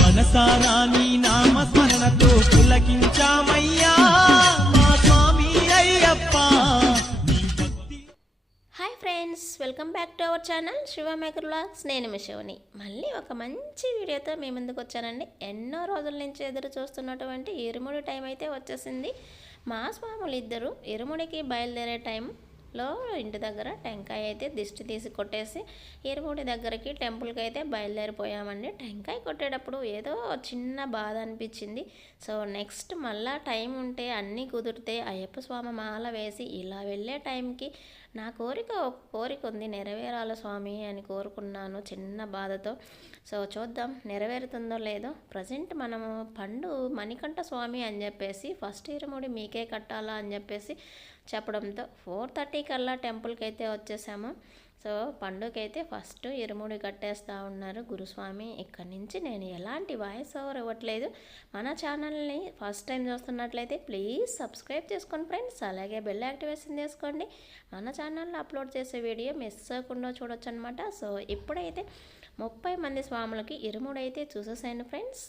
మనసారా నీ నామస్మరణతో పులకించామయ్యా మా స్వామి Ayyappa. Hi friends, welcome back to our channel Shiva maker vlogs. నేను మీ శివని. మళ్ళీ ఒక మంచి వీడియోతో మీ ముందుకు వచ్చానండి. ఎన్నో రోజుల నుంచి ఎదురు చూస్తున్నటువంటి ఇరుముడి టైం అయితే వచ్చేసింది. మా స్వాములు ఇద్దరు ఇరుముడికి బయలుదేరే టైంలో ఇంటి దగ్గర టెంకాయ అయితే దిష్టి తీసి కొట్టేసి ఇరుముడి దగ్గరికి టెంపుల్కి అయితే బయలుదేరిపోయామండి. టెంకాయ కొట్టేటప్పుడు ఏదో చిన్న బాధ అనిపించింది. సో నెక్స్ట్ మళ్ళా టైం ఉంటే అన్నీ కుదిరితే అయ్యప్ప స్వామి మాల వేసి ఇలా వెళ్ళే టైంకి నా కోరిక ఉంది, నెరవేరాలి స్వామి అని కోరుకున్నాను చిన్న బాధతో. సో చూద్దాం నెరవేరుతుందో లేదో. ప్రజెంట్ మనము పండు మణికంఠ స్వామి అని చెప్పేసి ఫస్ట్ ఇరుముడి మీకే కట్టాలా అని చెప్పేసి చెప్పడంతో 4:30 కల్లా టెంపుల్కి అయితే వచ్చేసాము. సో పండుగైతే ఫస్ట్ ఇరుముడి కట్టేస్తూ ఉన్నారు గురుస్వామి. ఇక్కడి నుంచి నేను ఎలాంటి వాయిస్ ఓవర్ ఇవ్వట్లేదు. మన ఛానల్ని ఫస్ట్ టైం చూస్తున్నట్లయితే ప్లీజ్ సబ్స్క్రైబ్ చేసుకోండి ఫ్రెండ్స్. అలాగే బెల్ యాక్టివేషన్ చేసుకోండి. మన ఛానల్లో అప్లోడ్ చేసే వీడియో మిస్ అవ్వకుండా చూడొచ్చు అనమాట. సో ఇప్పుడైతే 30 మంది స్వాములకి ఇరుముడి అయితే చూసేసాను ఫ్రెండ్స్.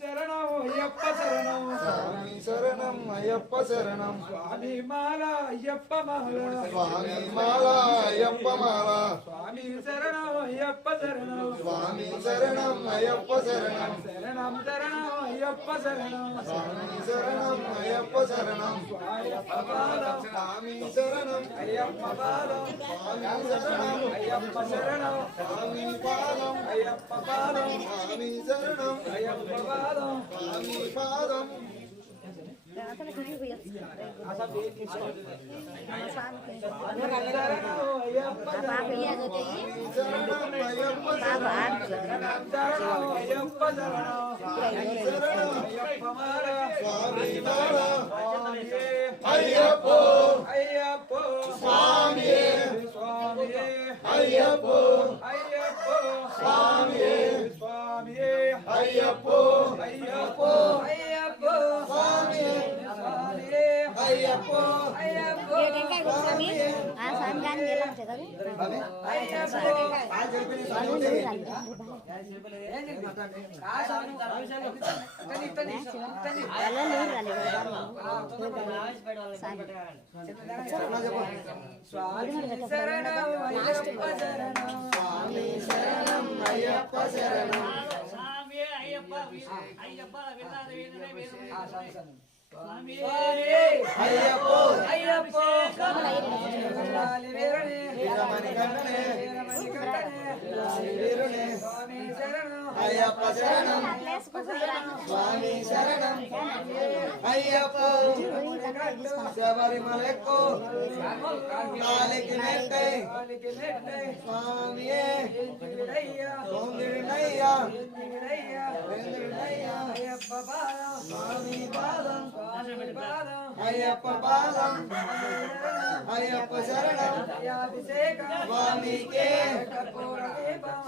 శరణం అయ్యప్ప శరణం స్వామి శరణం అయ్యప్ప శరణం స్వామి మాల అయ్యప్ప మాల స్వామి మాల అయ్యప్ప మాల స్వామి శరణం అయ్యప్ప శరణం స్వామి శరణం అయ్యప్ప శరణం శరణం శరణం అయ్యప్ప శరణం స్వామి శరణం అయ్యప్ప శరణం అయ్యప్ప పాదం స్వామి శరణం అయ్యప్ప పాదం స్వామి శరణం అయ్యప్ప శరణం స్వామి పాదం అయ్యప్ప పాదం స్వామి శరణం అయ్యప్ప పాదం స్వామి పాదం అయ్యప్పో అయ్యప్పో స్వామి స్వామి అయ్యప్పో అయ్యప్పో స్వామి స్వామి అయ్యప్పో అయ్యప్పో అయ్యప్పో స్వామి స్వామి అయ్యప్పో అయ్యప్పో స్వామి ఆ సంగాని ఎలా చదవి అయ్యప్పో ఆ జరిపిని సాగుతే ఆ సాగు తని తని తని అలా నీరు రాలే స్వామి శరణం అయ్యప్ప శరణం స్వామి శరణం అయ్యప్ప శరణం స్వామి అయ్యప్ప అయ్యప్ప వినాద వేదనే వేదనే స్వామి అయ్యప్పో అయ్యప్పో లాలి వేరనే వీరమణి కంఠనే వీరమణి కంఠనే లాలి వేరనే స్వామి శరణం అయ్యప్ప శరణం స్వామి శరణం అయ్యప్పో శబరిమలెక్కో కాలికి నెట్టై స్వామియే తొందిరినయ్యా అయ్యప్ప పాదం స్వామి పాదం అయ్యప్ప పాదం అయ్యప్ప శరణం అభిషేకం స్వామికే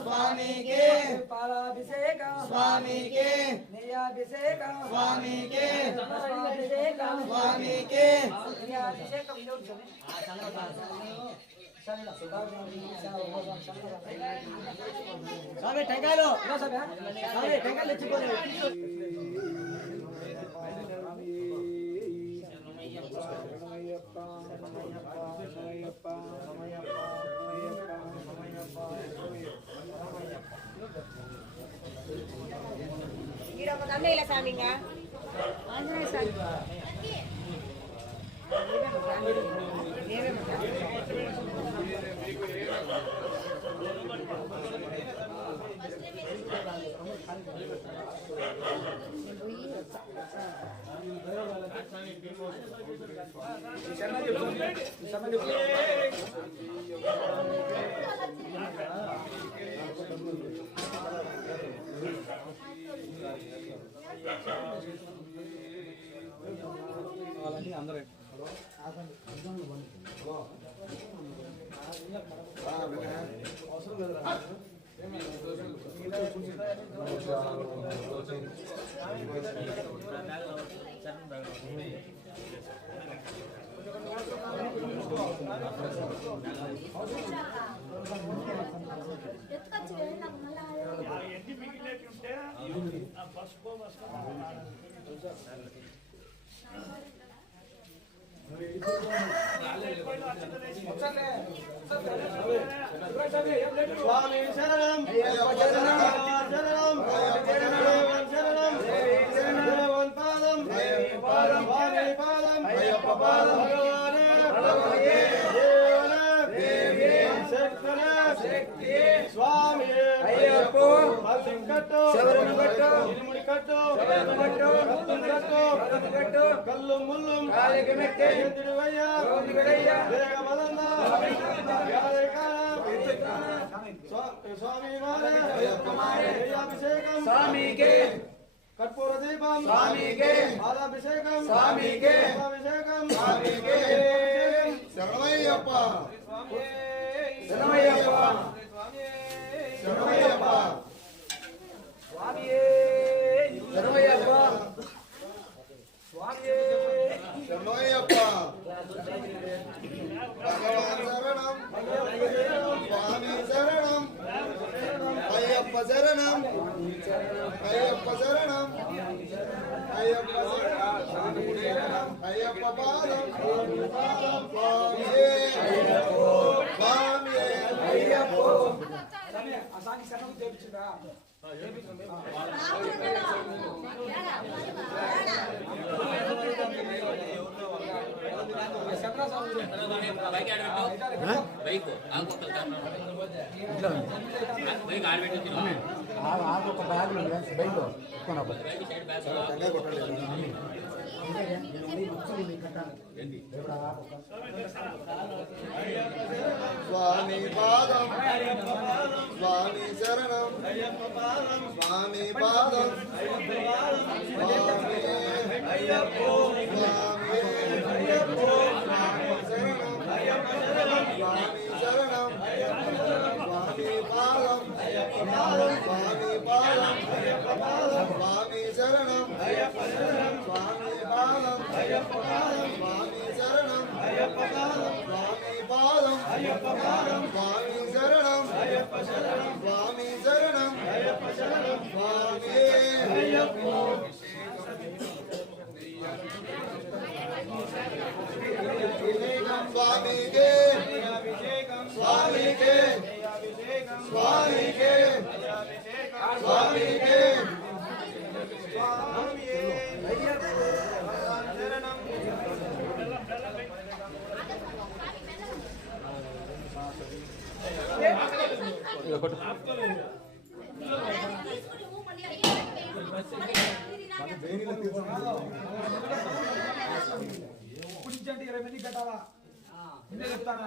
స్వామికే పాలాభిషేకం స్వామికే నియాభిషేకం స్వామికే స్వామికే నియాభిషేకం స్వామి టెంకాయలు స్వామి టెంకాయలు తెచ్చిపోలేదు. సామిగా ఆంజనేయ స్వామి అందరూ స్వామి శరణం అయ్యప్ప శరణం శరణం శరణం దేవన్ పాదం స్వామి పాదం అయ్యప్ప పాదం భగవానే దేవి శక్తి స్వామి అయ్యప్ప మల్లిం కట్టు శబరం కట్టు ఇల్ముడి కట్టు శబరం కట్టు కత్తుం కట్టు కత్తుం కట్టు కల్లు ముల్లుం కాలికి మెట్టి ఎదురువయ్య ఓదిగడయ్య దేగ మదన్న స్వామి మారే అయ్యప్ప మారే అభిషేకం స్వామికే కర్పూర దీపం స్వామికే పాదాభిషేకం స్వామికే అభిషేకం స్వామికే శరణమయ్యప్ప శరణమయ్యప్ప శరణమయ్యప్ప స్వామియే శరణమయ్యప్ప స్వామియే శరణమయ్యప్ప భగవాన్ శరణం స్వామి శరణం అయ్యప్ప శరణం అయ్యప్ప శరణం అయ్యప్ప శరణం అయ్యప్ప పాదం స్వామియే స్వామియే అయ్యప్ప అసాని శరణం చేపించుదా స్వామి పాదం స్వామి శరణం స్వామి పాదం స్వామి అయ్యప్ప స్వామి అయ్యప్ప శరణం స్వామి శరణం స్వామి పాదం స్వామి పాదం స్వామి శరణం స్వామి పాదం స్వామి శరణం స్వామి పాదం స్వామి శరణం స్వామి శరణం స్వామి అయ్యప్ప స్వామికే స్వామికే స్వామికే స్వామికే పుడిచండి 20 మంది కట్టాలా నిన్నే చెప్తానా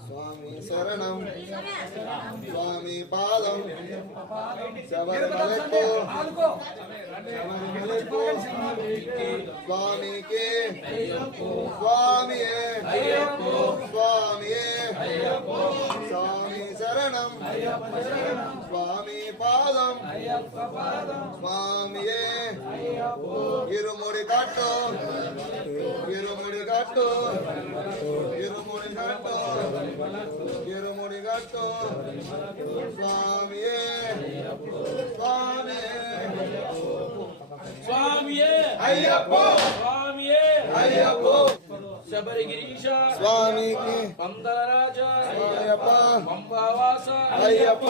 స్వామి శరణం స్వామి పాదం శబరిమలైపో స్వామికే స్వామియే స్వామియే స్వామి శరణం స్వామి పాదం స్వామియే ఇరుముడి కట్టు ఇరుముడి కట్టు ఇరుముడి కట్టు ఇరుముడి కట్టు స్వామియే స్వామియే స్వామియే అయ్యప్ప స్వామియే అయ్యప్ప శబరిగిరీశ స్వామికి పందలరాజ అయ్యప్ప పంబావాస అయ్యప్ప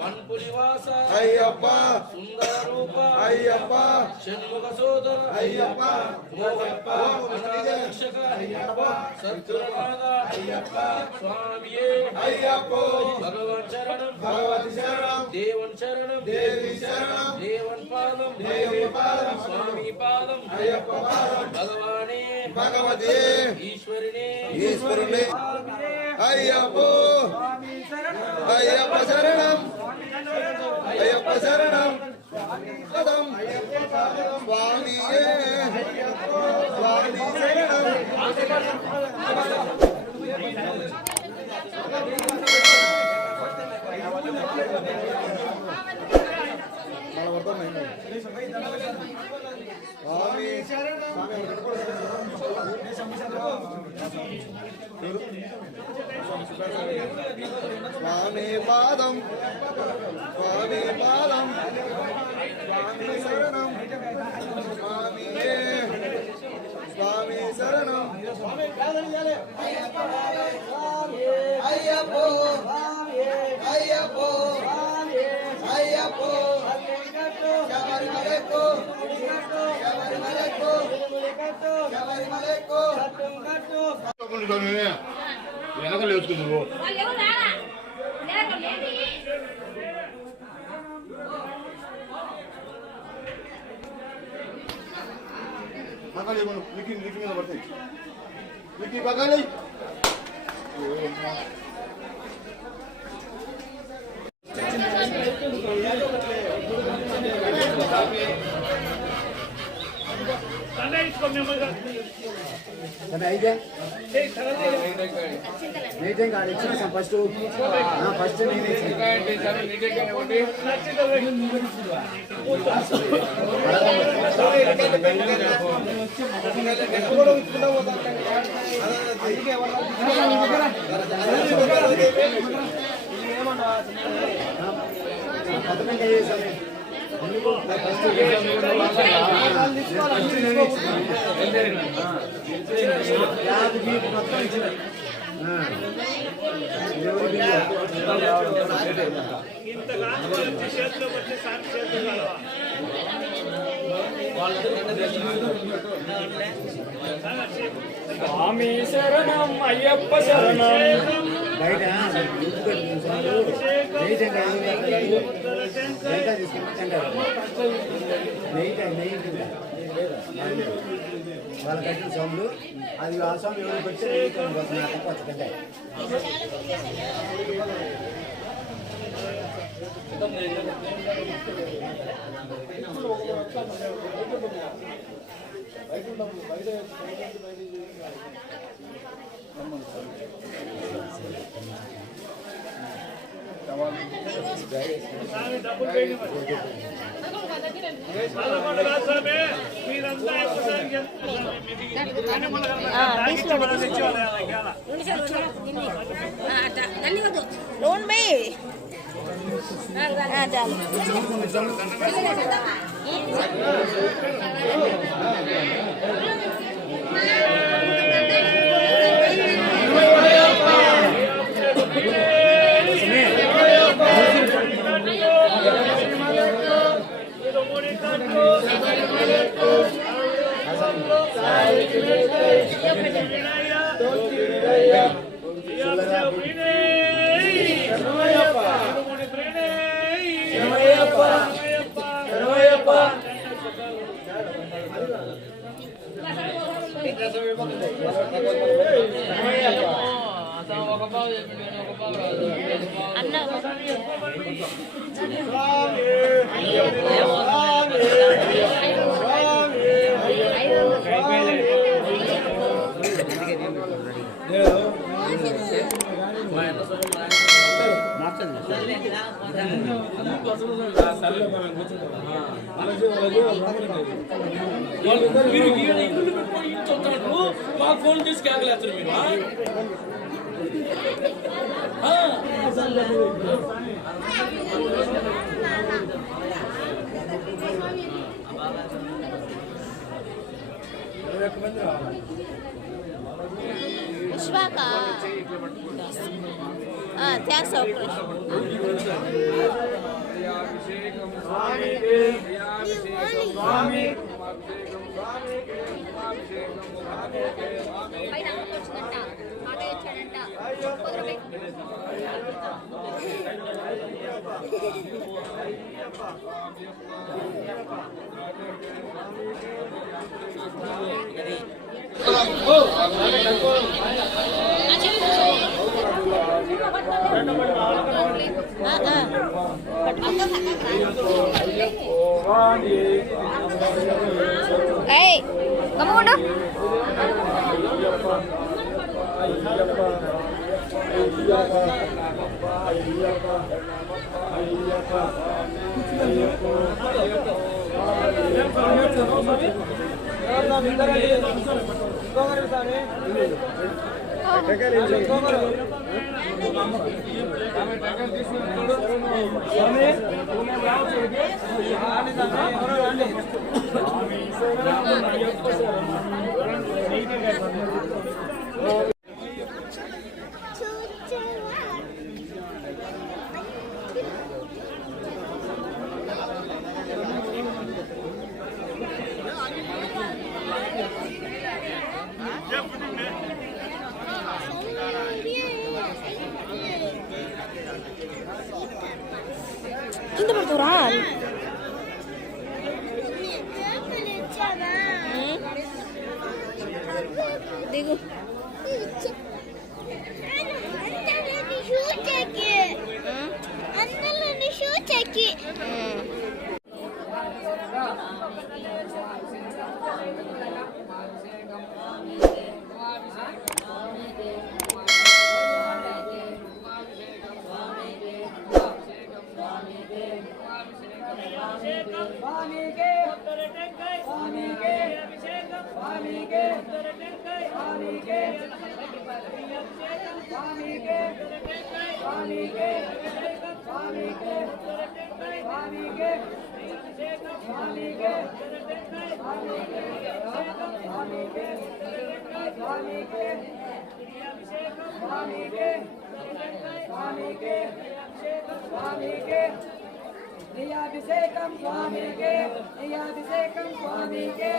వన్పులివాస అయ్యప్ప సుందర రూప అయ్యప్ప షణ్ముఖ సోదర అయ్యప్ప రక్షక సత్యనాథ అయ్యప్ప స్వామియే అయ్యప్ప భగవాన్ శరణం భగవతి శరణం దేవన్ శరణం దేవి శరణం దేవన్ పాదం దేవి పాదం స్వామి పాదం అయ్యప్ప పాదం భగవానే భగవతి ఈశ్వరినే ఈశ్వరుని అయ్యప్ప అయ్యప్ప శరణం అయ్యప్ప శరణం పదం స్వామియే స్వామి శరణం స్వామి స్వామి పాదం స్వామి పాదం స్వామి శరణం స్వామి స్వామి శరణం అయ్యప్పో అయ్యప్పో అయ్యప్పో శబరిమలైకు శబరిమలైకు శబరిమలైకు వెనక లేచుకున్నావు పక్కలే లిఖి మీద పడతాయి లిఖి పక్కలే అయితే నీటే కాదు ఇచ్చిన ఫస్ట్ ఫస్ట్ స్వామి శరణం అయ్యప్ప శరణం బయట వాళ్ళ కట్టిన సౌండ్లు అది ఆ సౌండ్ ఎవరు పెడితే వచ్చి ఫోన్ తీసుకెళ్ళగలుగుతారు మీరు విశ్వాక థ్యాంక్స్ కమ్ముకుండు కింద పడుతురా దిగు అభిషేకం స్వామికే అభిషేకం స్వామికే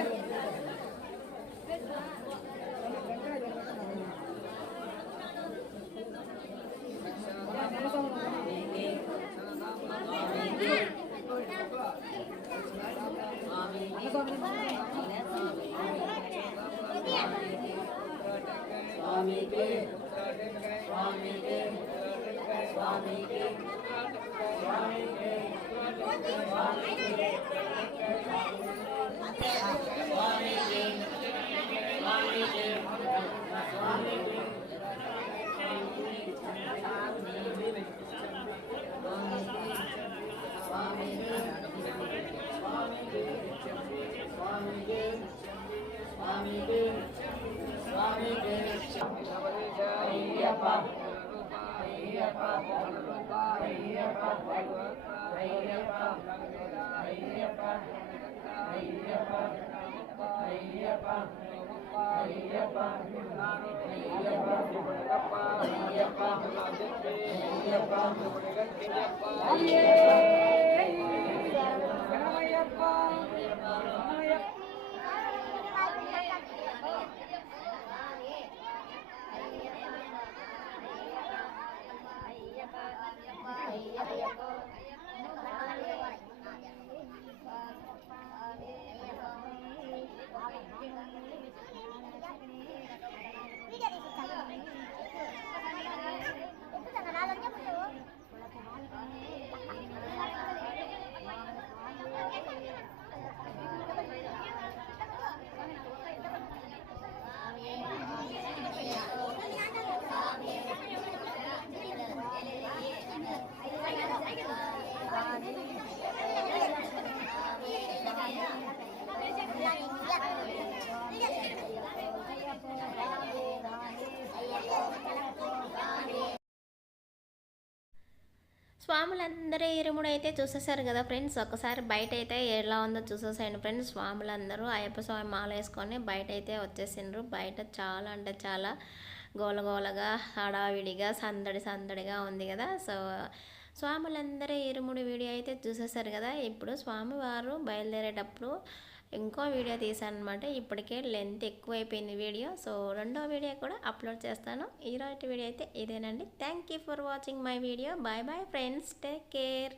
స్వాములందరూ ఇరుముడు అయితే చూసేసారు కదా ఫ్రెండ్స్. ఒకసారి బయట అయితే ఎలా ఉందో చూసేసాను ఫ్రెండ్స్. స్వాములందరూ అయ్యప్ప స్వామి మాల వేసుకొని బయట అయితే వచ్చేసిండ్రు. బయట చాలా అంటే చాలా గోలగోలగా హడావిడిగా సందడిగా ఉంది కదా. సో స్వాములందరూ ఇరుముడు వీడియో అయితే చూసేసారు కదా. ఇప్పుడు స్వామివారు బయలుదేరేటప్పుడు ఇంకో వీడియో తీసాను అనమాట. ఇప్పటికే లెంత్ ఎక్కువైపోయింది వీడియో. సో రెండో వీడియో కూడా అప్లోడ్ చేస్తాను. ఈరోజు వీడియో అయితే ఇదేనండి. Thank you for watching my video. Bye bye friends, take care.